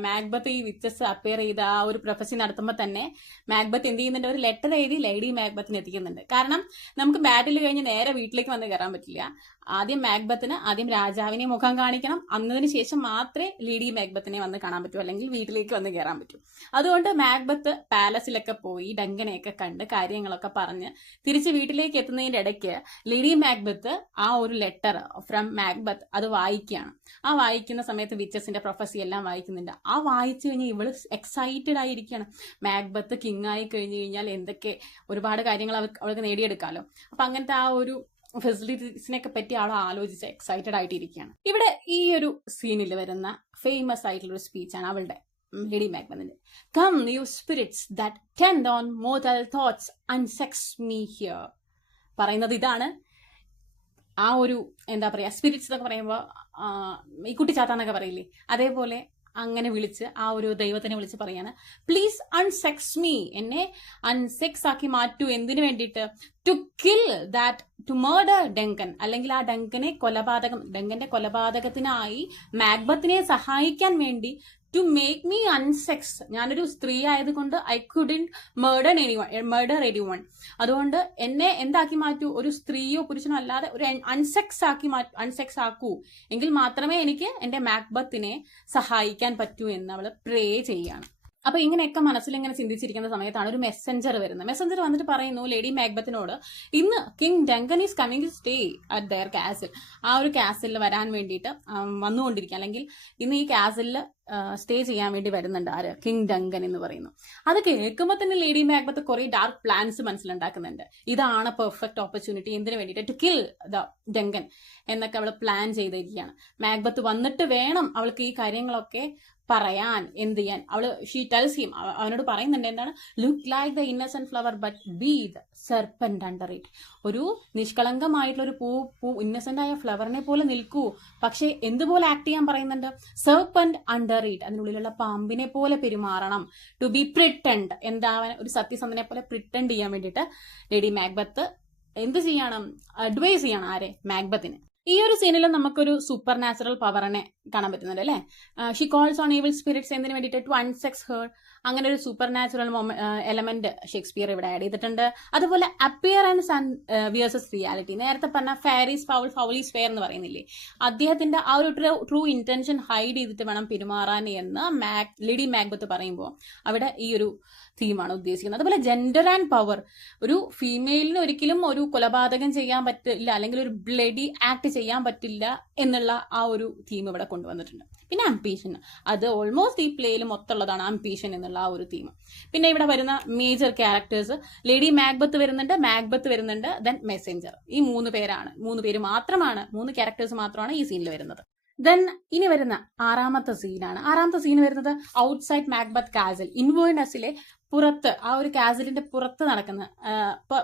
മാക്ബത്ത് ഈ വിച്ചസ് അപ്പിയർ ചെയ്ത ആ ഒരു പ്രൊഫസി നടത്തുമ്പോൾ തന്നെ മാക്ബത്ത് എന്ത് ചെയ്യുന്നുണ്ട്? ഒരു ലെറ്റർ എഴുതി ലേഡി മാക്ബത്തിന് എത്തിക്കുന്നുണ്ട്. കാരണം നമുക്ക് ബാറ്റിൽ കഴിഞ്ഞ് നേരെ വീട്ടിലേക്ക് വന്ന് കയറാൻ പറ്റില്ല. ആദ്യം മാക്ബത്തിന് ആദ്യം രാജാവിനെ മുഖം കാണിക്കണം. അന്നതിന് ശേഷം മാത്രമേ ലേഡി മാക്ബത്തിനെ വന്ന് കാണാൻ പറ്റൂ അല്ലെങ്കിൽ വീട്ടിലേക്ക് വന്ന് കയറാൻ പറ്റൂ. അതുകൊണ്ട് മാക്ബത്ത് പാലസിലൊക്കെ പോയി ഡങ്കനെയൊക്കെ കണ്ട് കാര്യങ്ങളൊക്കെ പറഞ്ഞ് തിരിച്ച് വീട്ടിലേക്ക് എത്തുന്നതിന്റെ ഇടയ്ക്ക് ലേഡി മാക്ബത്ത് ആ ഒരു ലെറ്റർ ഫ്രം മാക്ബത്ത് അത് വായിക്കുകയാണ്. ആ വായിക്കുന്ന സമയത്ത് വിച്ചസിന്റെ പ്രൊഫസി എല്ലാം വായിക്കുന്നുണ്ട്. ആ വായിച്ചു കഴിഞ്ഞാൽ ഇവൾ എക്സൈറ്റഡ് ആയിരിക്കുകയാണ്. മാക്ബത്ത് കിങ് ആയി കഴിഞ്ഞു കഴിഞ്ഞാൽ എന്തൊക്കെ ഒരുപാട് കാര്യങ്ങൾ അവർക്ക് അവൾക്ക് നേടിയെടുക്കാമല്ലോ അപ്പൊ അങ്ങനത്തെ ആ ഒരു ഫെസിലിറ്റീസിനെയൊക്കെ പറ്റി ആൾ ആലോചിച്ച് എക്സൈറ്റഡ് ആയിട്ടിരിക്കുകയാണ്. ഇവിടെ ഈ ഒരു സീനിൽ വരുന്ന ഫേമസ് ആയിട്ടുള്ള ഒരു സ്പീച്ചാണ് അവളുടെ lady മാക്ബത്തിന്റെ come you spirits that can don more mortal thoughts and me here പറയുന്നത് ഇതാണ്. ആ ഒരു എന്താ പറയാ സ്പിരിറ്റ്സ് എന്നൊക്കെ പറയുമ്പോൾ ഈ കുട്ടിച്ചാത്താന്നൊക്കെ പറയില്ലേ? അതേപോലെ അങ്ങനെ വിളിച്ച് ആ ഒരു ദൈവത്തിനെ വിളിച്ച് പറയാണ് പ്ലീസ് അൺസെക്സ് മീ എന്നെ അൺസെക്സ് ആക്കി മാറ്റൂ. എന്തിനു വേണ്ടിയിട്ട്? To kill that to murder Duncan അല്ലെങ്കിൽ ആ ഡെങ്കനെ കൊലപാതകം ഡെങ്കന്റെ കൊലപാതകത്തിനായി മാഗ്ബത്തിനെ സഹായിക്കാൻ വേണ്ടി ടു മേക്ക് മീ അൺസെക്സ് ഞാനൊരു സ്ത്രീ ആയതുകൊണ്ട് I couldn't murder anyone murder anyone അതുകൊണ്ട് എന്നെ എന്താക്കി മാറ്റൂ? ഒരു സ്ത്രീയോ പുരുഷനോ അല്ലാതെ ഒരു അൺസെക്സ് ആക്കി മാറ്റൂ അൺസെക്സ് ആക്കൂ. എങ്കിൽ മാത്രമേ എനിക്ക് എന്റെ മാക്ബത്തിനെ സഹായിക്കാൻ പറ്റൂ എന്ന് അവൾ പ്രേ ചെയ്യാണ്. അപ്പൊ ഇങ്ങനെയൊക്കെ മനസ്സിൽ ഇങ്ങനെ ചിന്തിച്ചിരിക്കുന്ന സമയത്താണ് ഒരു മെസ്സഞ്ചർ വരുന്നത്. മെസ്സഞ്ചർ വന്നിട്ട് പറയുന്നു ലേഡി മാക്ബത്തിനോട് ഇന്ന് king Duncan is coming to stay at their castle ആ ഒരു കാസിൽ വരാൻ വേണ്ടിയിട്ട് വന്നുകൊണ്ടിരിക്കുക അല്ലെങ്കിൽ ഇന്ന് ഈ കാസിലിൽ സ്റ്റേ ചെയ്യാൻ വേണ്ടി വരുന്നുണ്ട് ആര്? കിങ് ഡങ്കൻ എന്ന് പറയുന്നു. അത് കേൾക്കുമ്പോൾ തന്നെ ലേഡി മാഗ്ബത്ത് കുറെ ഡാർക്ക് പ്ലാൻസ് മനസ്സിലുണ്ടാക്കുന്നുണ്ട്. ഇതാണ് പെർഫെക്റ്റ് ഓപ്പർച്യൂണിറ്റി എന്തിനു വേണ്ടിയിട്ട്? ടു കിൽ ദ ഡങ്കൻ എന്നൊക്കെ അവൾ പ്ലാൻ ചെയ്തിരിക്കുകയാണ്. മാഗ്ബത്ത് വന്നിട്ട് വേണം അവൾക്ക് ഈ കാര്യങ്ങളൊക്കെ പറയാൻ എന്ത് ചെയ്യാൻ. അവൾ ഷീ ടെൽസ് ഹിം അവനോട് പറയുന്നുണ്ട് എന്താണ്? Look like the innocent flower but be the serpent under it ഒരു നിഷ്കളങ്കമായിട്ടുള്ള ഒരു പൂ പൂ ഇന്നസെന്റ് ആയ ഫ്ലവറിനെ പോലെ നിൽക്കൂ. പക്ഷേ എന്തുപോലെ ആക്ട് ചെയ്യാൻ പറയുന്നുണ്ട്? സെർപ്പന്റ് അണ്ടർ ഇറ്റ് അതിനുള്ളിലുള്ള പാമ്പിനെ പോലെ പെരുമാറണം. ടു ബി പ്രിട്ടൻഡ് എന്താവാൻ ഒരു സത്യസന്ധനെ പോലെ പ്രിട്ടൻഡ് ചെയ്യാൻ വേണ്ടിയിട്ട് ലേഡി മാക്ബത്ത് എന്ത് ചെയ്യണം? അഡ്വൈസ് ചെയ്യണം ആരെ? മാക്ബത്തിന് ഈ ഒരു സീനിൽ നമുക്കൊരു സൂപ്പർ നാച്ചുറൽ പവറിനെ കാണാൻ പറ്റുന്നുണ്ട് അല്ലെ? She calls on evil spirits എന്തിനു വേണ്ടിയിട്ട് ടു അൺസെക്സ് ഹേർ അങ്ങനെ ഒരു സൂപ്പർ നാച്ചുറൽ എലമെന്റ് ഷേക്സ്പിയർ ഇവിടെ ആഡ് ചെയ്തിട്ടുണ്ട്. അതുപോലെ അപ്പിയറൻസ് ആൻഡ് വിയേഴ്സസ് റിയാലിറ്റി നേരത്തെ പറഞ്ഞ ഫാരീസ് ഫൗൾ ഫൗലീസ് ഫെയർ എന്ന് പറയുന്നില്ലേ? അദ്ദേഹത്തിന്റെ ആ ഒരു ട്രൂ ഇന്റൻഷൻ ഹൈഡ് ചെയ്തിട്ട് വേണം പെരുമാറാൻ എന്ന് മാക് ലിഡി മാക്ബത്ത് പറയുമ്പോൾ അവിടെ ഈ ഒരു തീമാണ് ഉദ്ദേശിക്കുന്നത്. അതുപോലെ ജെൻഡർ ആൻഡ് പവർ ഒരു ഫീമെയിലിന് ഒരിക്കലും ഒരു കൊലപാതകം ചെയ്യാൻ പറ്റില്ല അല്ലെങ്കിൽ ഒരു ബ്ലഡി ആക്ട് ചെയ്യാൻ പറ്റില്ല എന്നുള്ള ആ ഒരു തീം ഇവിടെ കൊണ്ടുവന്നിട്ടുണ്ട്. പിന്നെ അംപീഷൻ അത് ഓൾമോസ്റ്റ് ഈ പ്ലേയിൽ മൊത്തമുള്ളതാണ് അംപീഷൻ എന്നുള്ള ആ ഒരു തീം പിന്നെ ഇവിടെ വരുന്ന മേജർ ക്യാരക്ടേഴ്സ് ലേഡി മാക്ബത്ത് വരുന്നുണ്ട്. മാക്ബത്ത് വരുന്നുണ്ട്. ദെൻ മെസ്സഞ്ചർ ഈ മൂന്ന് പേരാണ്. മൂന്ന് പേര് മാത്രമാണ്. മൂന്ന് ക്യാരക്ടേഴ്സ് മാത്രമാണ് ഈ സീനിൽ വരുന്നത്. ദെൻ ഇനി വരുന്ന ആറാമത്തെ സീനാണ് ആറാമത്തെ സീൻ വരുന്നത് ഔട്ട്സൈഡ് മാക്ബത്ത് കാസൽ ഇൻവേർണസിലെ പുറത്ത് ആ ഒരു കാസലിന്റെ പുറത്ത് നടക്കുന്ന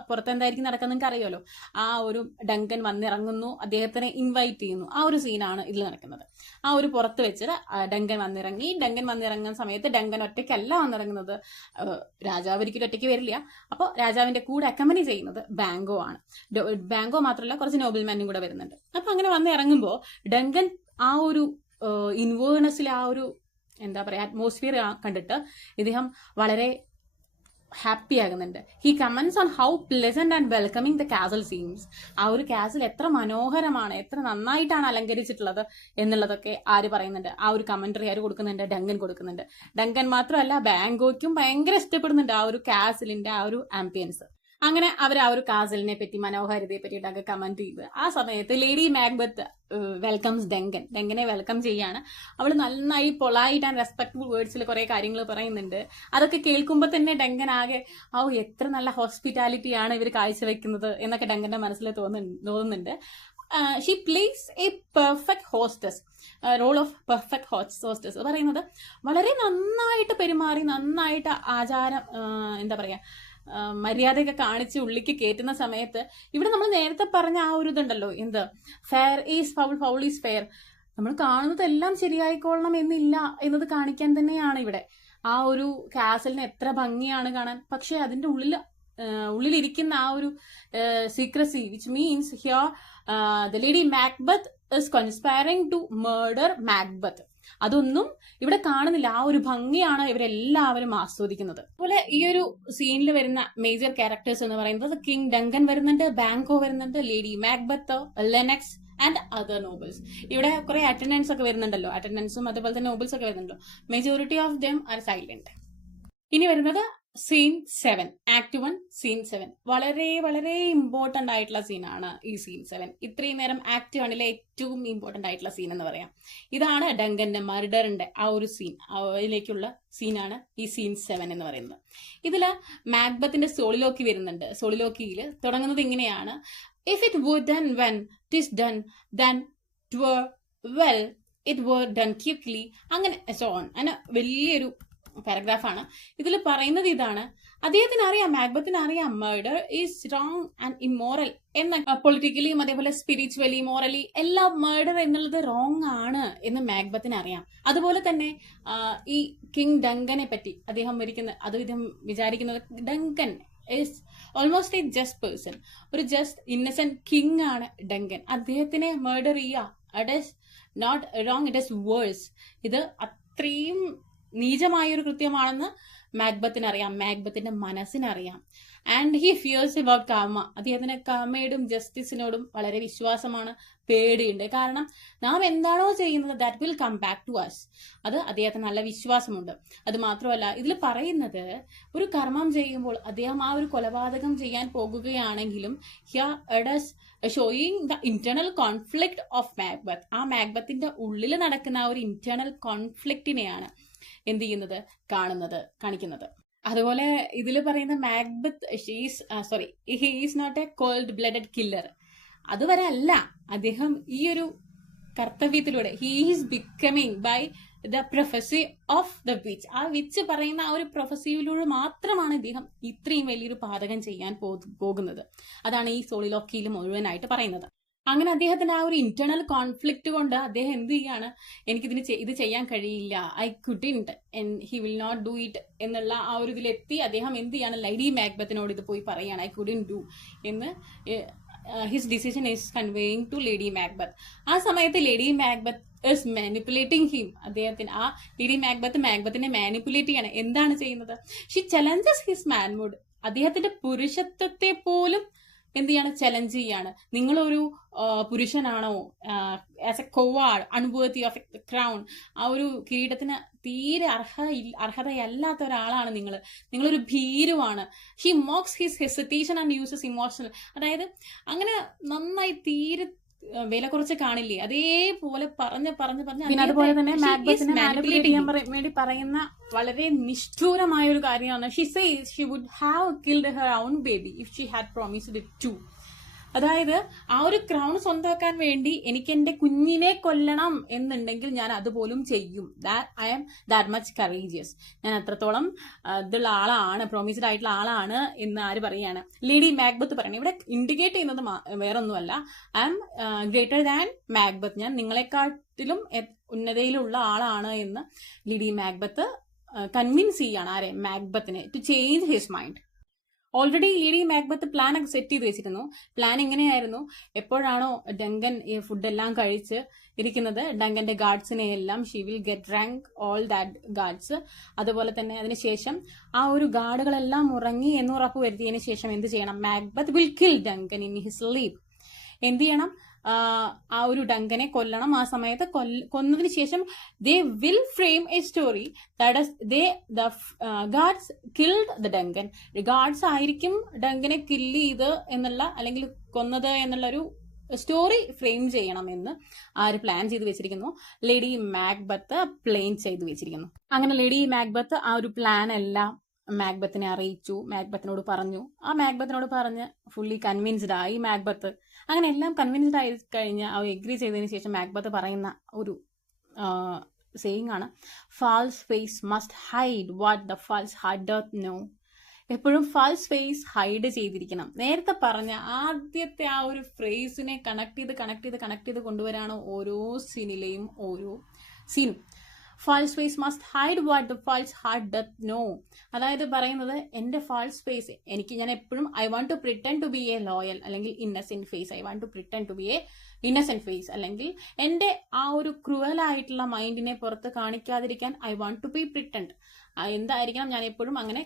പുറത്ത് എന്തായിരിക്കും നടക്കുന്നത് നിങ്ങൾക്ക് അറിയാലോ? ആ ഒരു ഡങ്കൻ വന്നിറങ്ങുന്നു അദ്ദേഹത്തിനെ ഇൻവൈറ്റ് ചെയ്യുന്നു. ആ ഒരു സീനാണ് ഇതിൽ നടക്കുന്നത്. ആ ഒരു പുറത്ത് വെച്ചിട്ട് ഡങ്കൻ വന്നിറങ്ങി. ഡങ്കൻ വന്നിറങ്ങുന്ന സമയത്ത് ഡങ്കൻ ഒറ്റയ്ക്കല്ല വന്നിറങ്ങുന്നത്. രാജാവ് ഒരിക്കലും ഒറ്റയ്ക്ക് വരില്ല. അപ്പോൾ രാജാവിന്റെ കൂടെ അക്കമ്പനി ചെയ്യുന്നത് ബാങ്കോ ആണ്. ബാങ്കോ മാത്രമല്ല കുറച്ച് നോബിൾമാനും കൂടെ വരുന്നുണ്ട്. അപ്പൊ അങ്ങനെ വന്ന് ഇറങ്ങുമ്പോൾ ഡങ്കൻ ആ ഒരു ഇൻവേർണസിലെ ആ ഒരു എന്താ പറയാ അറ്റ്മോസ്ഫിയർ കണ്ടിട്ട് ഇദ്ദേഹം വളരെ ഹാപ്പി ആകുന്നുണ്ട്. He comments on how pleasant and welcoming the castle seems ആ ഒരു കാസൽ എത്ര മനോഹരമാണ് എത്ര നന്നായിട്ടാണ് അലങ്കരിച്ചിട്ടുള്ളത് എന്നുള്ളതൊക്കെ ആര് പറയുന്നുണ്ട്. ആ ഒരു കമന്ററി ആര് കൊടുക്കുന്നുണ്ട്? ഡങ്കൻ കൊടുക്കുന്നുണ്ട്. ഡങ്കൻ മാത്രമല്ല ബാങ്കോയ്ക്കും ഭയങ്കര ഇഷ്ടപ്പെടുന്നുണ്ട് ആ ഒരു കാസലിന്റെ ആ ഒരു ആംബിയൻസ് അങ്ങനെ അവർ ആ ഒരു കാസലിനെ പറ്റി മനോഹാരിതയെ പറ്റിയിട്ടൊക്കെ കമന്റ് ചെയ്ത്. ആ സമയത്ത് ലേഡി മാക്ബത്ത് വെൽക്കംസ് ഡെങ്കൻ ഡെങ്കനെ വെൽക്കം ചെയ്യാണ്. അവൾ നന്നായി പൊളായിട്ട് ആൻഡ് റെസ്പെക്ട്ഫുൾ വേർഡ്സിൽ കുറെ കാര്യങ്ങൾ പറയുന്നുണ്ട്. അതൊക്കെ കേൾക്കുമ്പോൾ തന്നെ ഡെങ്കൻ ആകെ ഓ എത്ര നല്ല ഹോസ്പിറ്റാലിറ്റി ആണ് ഇവർ കാഴ്ചവെക്കുന്നത് എന്നൊക്കെ ഡെങ്കന്റെ മനസ്സിൽ തോന്നുന്നു തോന്നുന്നുണ്ട്. She plays a perfect hostess role of perfect host hostess പറയുന്നത് വളരെ നന്നായിട്ട് പെരുമാറി നന്നായിട്ട് ആചാരം എന്താ പറയാ ആ, മര്യാദയൊക്കെ കാണിച്ച് ഉള്ളിക്ക് കയറ്റുന്ന സമയത്ത് ഇവിടെ നമ്മൾ നേരത്തെ പറഞ്ഞ ആ ഒരു ഇതുണ്ടല്ലോ എന്ത്? Fair is foul foul is fair നമ്മൾ കാണുന്നത് എല്ലാം ശരിയായിക്കൊള്ളണം എന്നില്ല എന്നത് കാണിക്കാൻ തന്നെയാണ് ഇവിടെ. ആ ഒരു കാസലിന് എത്ര ഭംഗിയാണ് കാണാൻ. പക്ഷെ അതിന്റെ ഉള്ളിൽ ഉള്ളിലിരിക്കുന്ന ആ ഒരു secrecy which means here the lady Macbeth is conspiring to murder Macbeth അതൊന്നും ഇവിടെ കാണുന്നില്ല. ആ ഒരു ഭംഗിയാണ് ഇവരെല്ലാവരും ആസ്വദിക്കുന്നത്. അതുപോലെ ഈ ഒരു സീനിൽ വരുന്ന മേജർ ക്യാരക്ടേഴ്സ് എന്ന് പറയുന്നത് കിങ് ഡങ്കൻ വരുന്നുണ്ട് ബാങ്കോ വരുന്നുണ്ട് lady Macbeth Lennox and other nobles ഇവിടെ കുറെ അറ്റൻഡൻസ് ഒക്കെ വരുന്നുണ്ടല്ലോ. അറ്റൻഡൻസും അതുപോലെ തന്നെ നോബിൾസ് ഒക്കെ വരുന്നുണ്ടല്ലോ. Majority of them are silent ഇനി വരുന്നത് scene seven act one scene seven വളരെ വളരെ ഇമ്പോർട്ടന്റ് ആയിട്ടുള്ള സീനാണ് ഈ സീൻ സെവൻ ഇത്രയും നേരം ആക്ട് വണ്ണിലെ ഏറ്റവും ഇമ്പോർട്ടന്റ് ആയിട്ടുള്ള സീൻ എന്ന് പറയാം. ഇതാണ് ഡങ്കന്റെ മർഡറിന്റെ ആ ഒരു സീൻ അതിലേക്കുള്ള സീനാണ് ഈ സീൻ സെവൻ എന്ന് പറയുന്നത്. ഇതിൽ മാക്ബത്തിന്റെ സോളിലോക്കി വരുന്നുണ്ട്. സോളിലോക്കിയിൽ തുടങ്ങുന്നത് ഇങ്ങനെയാണ്. If it Wu done when ടിസ് done then ട്വർ well it were done quickly അങ്ങനെ സോൺ അങ്ങനെ വലിയൊരു പാരഗ്രാഫാണ് ഇതിൽ പറയുന്നത് ഇതാണ്. അദ്ദേഹത്തിന് അറിയാം മാക്ബത്തിന് അറിയാം murder is wrong and immoral എന്ന പൊളിറ്റിക്കലിയും അതേപോലെ സ്പിരിച്വലി മോറലി എല്ലാം മേർഡർ എന്നുള്ളത് റോങ് ആണ് എന്ന് മാക്ബത്തിന് അറിയാം അതുപോലെ തന്നെ ഈ കിങ് ഡങ്കനെ പറ്റി അദ്ദേഹം മരിക്കുന്ന അത് ഇദ്ദേഹം വിചാരിക്കുന്നത് Duncan is almost a just person ഒരു ജസ്റ്റ് ഇന്നസെന്റ് കിങ് ആണ് ഡങ്കൻ. അദ്ദേഹത്തിനെ മേർഡർ ചെയ്യുക it not wrong it is worse ഇത് അത്രയും നീചമായ ഒരു കൃത്യമാണെന്ന് മാക്ബത്തിന് അറിയാം മാക്ബത്തിന്റെ മനസ്സിനറിയാം. And he fears about karma അദ്ദേഹത്തിന് കാമയോടും ജസ്റ്റിസിനോടും വളരെ വിശ്വാസമാണ് പേടിയുണ്ട്. കാരണം നാം എന്താണോ ചെയ്യുന്നത് that will come back to us അത് അദ്ദേഹത്തിന് നല്ല വിശ്വാസമുണ്ട്. അത് മാത്രമല്ല ഇതിൽ പറയുന്നത് ഒരു കർമ്മം ചെയ്യുമ്പോൾ അദ്ദേഹം ആ ഒരു കൊലപാതകം ചെയ്യാൻ പോകുകയാണെങ്കിലും he's showing the internal conflict of Macbeth ആ മാക്ബത്തിന്റെ ഉള്ളിൽ നടക്കുന്ന ആ ഒരു ഇന്റേണൽ കോൺഫ്ലിക്റ്റിനെയാണ് എന്ത് ചെയ്യുന്നത്? കാണുന്നത് കാണിക്കുന്നത്. അതുപോലെ ഇതിൽ പറയുന്ന Macbeth she's sorry he's not a cold blooded killer അതുവരെ അല്ല അദ്ദേഹം ഈ ഒരു കർത്തവ്യത്തിലൂടെ he's becoming by the prophecy of the witch ആ വിച്ച് പറയുന്ന ആ ഒരു പ്രൊഫസിയിലൂടെ മാത്രമാണ് ഇദ്ദേഹം ഇത്രയും വലിയൊരു പാതകം ചെയ്യാൻ പോകുന്നത്. അതാണ് ഈ സോളിലോക്കിയിൽ മുഴുവനായിട്ട് പറയുന്നത്. അങ്ങനെ അദ്ദേഹത്തിന് ആ ഒരു ഇന്റേണൽ കോൺഫ്ലിക്റ്റ് കൊണ്ട് അദ്ദേഹം എന്ത് ചെയ്യാണ്? എനിക്കിതിന് ഇത് ചെയ്യാൻ കഴിയില്ല. I couldn't he will not do it എന്നുള്ള ആ ഒരു ഇതിലെത്തി അദ്ദേഹം എന്ത് ചെയ്യാണ്? ലൈഡി മാക്ബത്തിനോട് ഇത് പോയി പറയാണ്. ഐ കുഡിൻ ഡു എന്ന് his decision is conveying to lady Macbeth ആ സമയത്ത് lady Macbeth is manipulating him അദ്ദേഹത്തിന് ആ ലേഡി മാക്ബത്ത് മാക്ബത്തിനെ മാനിപ്പുലേറ്റ് ചെയ്യാണ്. എന്താണ് ചെയ്യുന്നത്? ഷി ചലഞ്ചസ് ഹിസ് മാൻവുഡ് അദ്ദേഹത്തിന്റെ പുരുഷത്വത്തെ പോലും എന്ത് ചെയ്യാണ് ചലഞ്ച് ചെയ്യാണ്. നിങ്ങളൊരു പുരുഷനാണോ? As a coward unworthy of crown ആ ഒരു കിരീടത്തിന് തീരെ അർഹ അർഹതയല്ലാത്ത ഒരാളാണ് നിങ്ങൾ നിങ്ങളൊരു ഭീരുവാണ്. He mocks his hesitation and uses emotional അതായത് അങ്ങനെ നന്നായി തീരെ വില കുറച്ച് കാണില്ലേ? അതേപോലെ പറഞ്ഞ് പറഞ്ഞ് പറഞ്ഞ് പിന്നെ അതുപോലെ തന്നെ മാനിപ്പുലേറ്റ് ചെയ്യാൻ വേണ്ടി പറയുന്ന വളരെ നിഷ്ഠൂരമായ ഒരു കാര്യമാണ്. She says she would have killed her own baby if she had promised it to അതായത് ആ ഒരു ക്രൗൺ സ്വന്തമാക്കാൻ വേണ്ടി എനിക്ക് എന്റെ കുഞ്ഞിനെ കൊല്ലണം എന്നുണ്ടെങ്കിൽ ഞാൻ അതുപോലും ചെയ്യും. That I am that much courageous ഞാൻ അത്രത്തോളം ഇതുള്ള ആളാണ് പ്രോമിസ്ഡ് ആയിട്ടുള്ള ആളാണ് എന്ന് ആര് പറയാണ്? ലേഡി മാക്ബത്ത് പറയണം. ഇവിടെ ഇൻഡിക്കേറ്റ് ചെയ്യുന്നത് വേറെ വേറൊന്നുമല്ല. I am greater than Macbeth ഞാൻ നിങ്ങളെക്കാട്ടിലും ഉന്നതയിലുള്ള ആളാണ് എന്ന് ലിഡി മാക്ബത്ത് കൺവിൻസ് ചെയ്യാണ് ആരെ? മാക്ബത്തിനെ to change his mind already lady Macbeth plan ഒക്കെ സെറ്റ് ചെയ്ത് വെച്ചിരുന്നു. പ്ലാൻ എങ്ങനെയായിരുന്നു? എപ്പോഴാണോ ഡങ്കൻ ഈ ഫുഡ് എല്ലാം കഴിച്ച് ഇരിക്കുന്നത് ഡങ്കന്റെ ഗാർഡ്സിനെ എല്ലാം she will get drunk all that guards അതുപോലെ തന്നെ അതിനുശേഷം ആ ഒരു ഗാർഡുകളെല്ലാം ഉറങ്ങി എന്ന് ഉറപ്പ് വരുത്തിയതിനു ശേഷം എന്ത് ചെയ്യണം? Macbeth will kill Duncan in his sleep എന്ത് ചെയ്യണം? ആ, ഒരു ഡങ്കനെ കൊല്ലണം. ആ സമയത്ത് കൊന്നതിന് ശേഷം they will frame a story that they the killed the Duncan guards ആയിരിക്കും ഡങ്കനെ കില്ല് ചെയ്ത് എന്നുള്ള അല്ലെങ്കിൽ കൊന്നത് എന്നുള്ള ഒരു സ്റ്റോറി ഫ്രെയിം ചെയ്യണമെന്ന് ആര് പ്ലാൻ ചെയ്ത് വെച്ചിരിക്കുന്നു. ലേഡി മാക്ബത്ത് പ്ലെയിൻ ചെയ്ത് വെച്ചിരിക്കുന്നു. അങ്ങനെ ലേഡി മാക്ബത്ത് ആ ഒരു പ്ലാൻ എല്ലാം മാക്ബത്തിനെ അറിയിച്ചു. മാക്ബത്തിനോട് പറഞ്ഞു. ആ മാക്ബത്തിനോട് പറഞ്ഞ് ഫുള്ളി കൺവിൻസ്ഡ് ആയി മാക്ബത്ത് അങ്ങനെ എല്ലാം കൺവിൻസ്ഡ് ആയി കഴിഞ്ഞ് ആ എഗ്രി ചെയ്തതിന് ശേഷം മാക്ബത്ത് പറയുന്ന ഒരു സേയിങ് ആണ് false face must hide what the false heart doth know എപ്പോഴും ഫാൾസ് ഫേസ് ഹൈഡ് ചെയ്തിരിക്കണം. നേരത്തെ പറഞ്ഞ ആദ്യത്തെ ആ ഒരു ഫ്രേസിനെ കണക്ട് ചെയ്ത് കണക്ട് ചെയ്ത് കണക്ട് ചെയ്ത് കൊണ്ടുവരാണ് ഓരോ സീനിലെയും ഓരോ സീനും false face must hide what the false heart doth know അതായത് പറയുന്നത് എന്റെ ഫാൾസ് ഫേസ് എനിക്ക് ഞാൻ എപ്പോഴും I want to pretend to be a loyal അല്ലെങ്കിൽ innocent face I want to pretend to be a innocent face അല്ലെങ്കിൽ എന്റെ ആ ഒരു ക്രൂവൽ ആയിട്ടുള്ള മൈൻഡിനെ പുറത്ത് കാണിക്കാതിരിക്കാൻ I want to be pretend എന്തായിരിക്കണം? ഞാൻ എപ്പോഴും അങ്ങനെ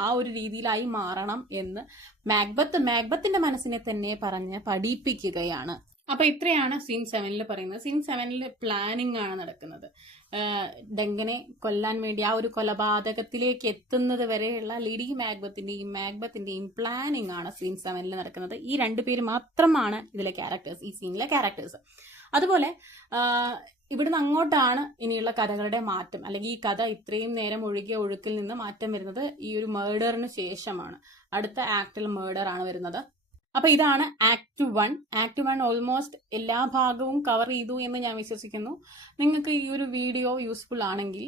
ആ ഒരു രീതിയിലായി മാറണം എന്ന് മാക്ബത്ത് മാക്ബത്തിന്റെ മനസ്സിനെ തന്നെ പറഞ്ഞ് പഠിപ്പിക്കുകയാണ്. അപ്പൊ ഇത്രയാണ് സീൻ സെവനിൽ പറയുന്നത്. സീൻ സെവനിൽ പ്ലാനിങ് ആണ് നടക്കുന്നത്. ഡെങ്കനെ കൊല്ലാൻ വേണ്ടി ആ ഒരു കൊലപാതകത്തിലേക്ക് എത്തുന്നത് വരെയുള്ള ലിഡി മാഗ്ബത്തിന്റെയും മാഗ്ബത്തിന്റെയും പ്ലാനിങ് ആണ് സീൻ സെവനിൽ നടക്കുന്നത്. ഈ രണ്ടു പേര് മാത്രമാണ് ഇതിലെ ക്യാരക്ടേഴ്സ് ഈ സീനിലെ ക്യാരക്ടേഴ്സ് അതുപോലെ ഇവിടുന്ന് അങ്ങോട്ടാണ് ഇനിയുള്ള കഥകളുടെ മാറ്റം. അല്ലെങ്കിൽ ഈ കഥ ഇത്രയും നേരം ഒഴുകിയ ഒഴുക്കിൽ നിന്ന് മാറ്റം വരുന്നത് ഈ ഒരു മേർഡറിന് ശേഷമാണ്. അടുത്ത ആക്ടിൽ മേർഡർ ആണ് വരുന്നത്. അപ്പൊ ഇതാണ് act one act one almost എല്ലാ ഭാഗവും കവർ ചെയ്തു എന്ന് ഞാൻ വിശ്വസിക്കുന്നു. നിങ്ങൾക്ക് ഈ ഒരു വീഡിയോ യൂസ്ഫുൾ ആണെങ്കിൽ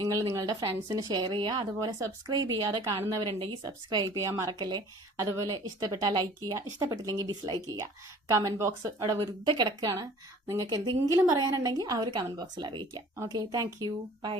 നിങ്ങൾ നിങ്ങളുടെ ഫ്രണ്ട്സിന് ഷെയർ ചെയ്യുക. അതുപോലെ സബ്സ്ക്രൈബ് ചെയ്യാതെ കാണുന്നവരുണ്ടെങ്കിൽ സബ്സ്ക്രൈബ് ചെയ്യാൻ മറക്കല്ലേ. അതുപോലെ ഇഷ്ടപ്പെട്ടാൽ ലൈക്ക് ചെയ്യുക. ഇഷ്ടപ്പെട്ടില്ലെങ്കിൽ ഡിസ്ലൈക്ക് ചെയ്യുക. കമന്റ് ബോക്സ് അവിടെ വെറുതെ കിടക്കുകയാണ്. നിങ്ങൾക്ക് എന്തെങ്കിലും പറയാനുണ്ടെങ്കിൽ ആ ഒരു കമന്റ് ബോക്സിൽ അറിയിക്കുക. Okay thank you by